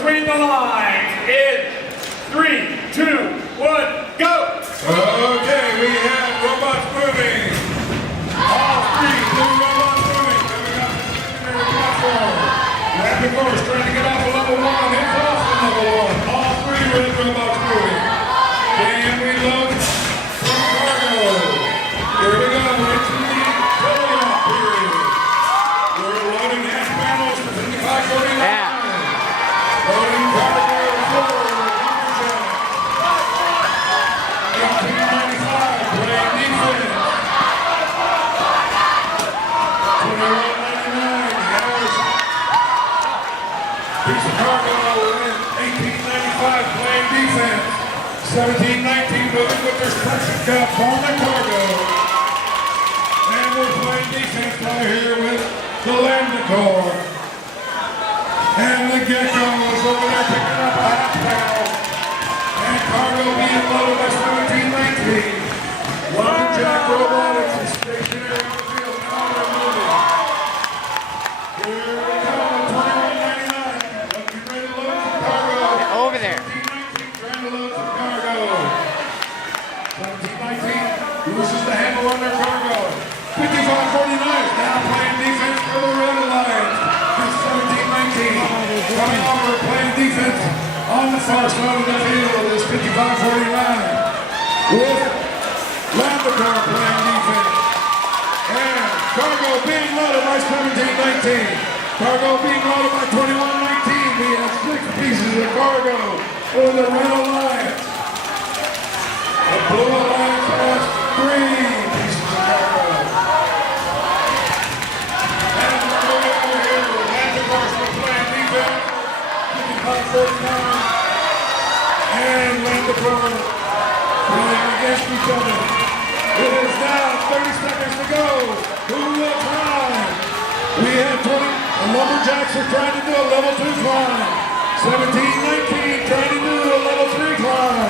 between the lines in 3, 2, 1, go! Okay, we have robots moving. All three blue robots moving. Coming up to the secondary platform. Rapid course trying to get off of level 1. It's off of level 1. All three red robots moving. And we load from cargo. Here we go. Into the teleop period. We're loading gas panels to 5549. Loading cargo forward. Lumberjack. 1895. Playing defense. 2199. Harris. Piece of cargo in 1895. Playing defense. 1719 moving with their suction cup on the cargo. And we're playing defense right here with the Lambda Core. And the Gecko is over there picking up a half pound. And cargo being loaded by 1719. Lumberjack Robotics is stationary on the field. Cargo moving. Here we go, 2199. Looking ready to load some cargo. Over there. 1719 trying to load some cargo. 1719 loses the handle on their cargo. 5549 is now playing defense for the Red Alliance. It's 1719. Coming over playing defense on the far side of the field is 5549. With Lambacar playing defense. And cargo being loaded by 1719. Cargo being loaded by 2119. We have 6 pieces of cargo for the Red Alliance. The Blue Alliance has 3 pieces of cargo. And we're moving over here with Lambacar still playing defense. 5549. And Lambacar playing against each other. It is now 30 seconds to go. Who will climb? We have 20. The Lumberjacks are trying to do a level 2 climb. 1719 trying to do a level 3 climb.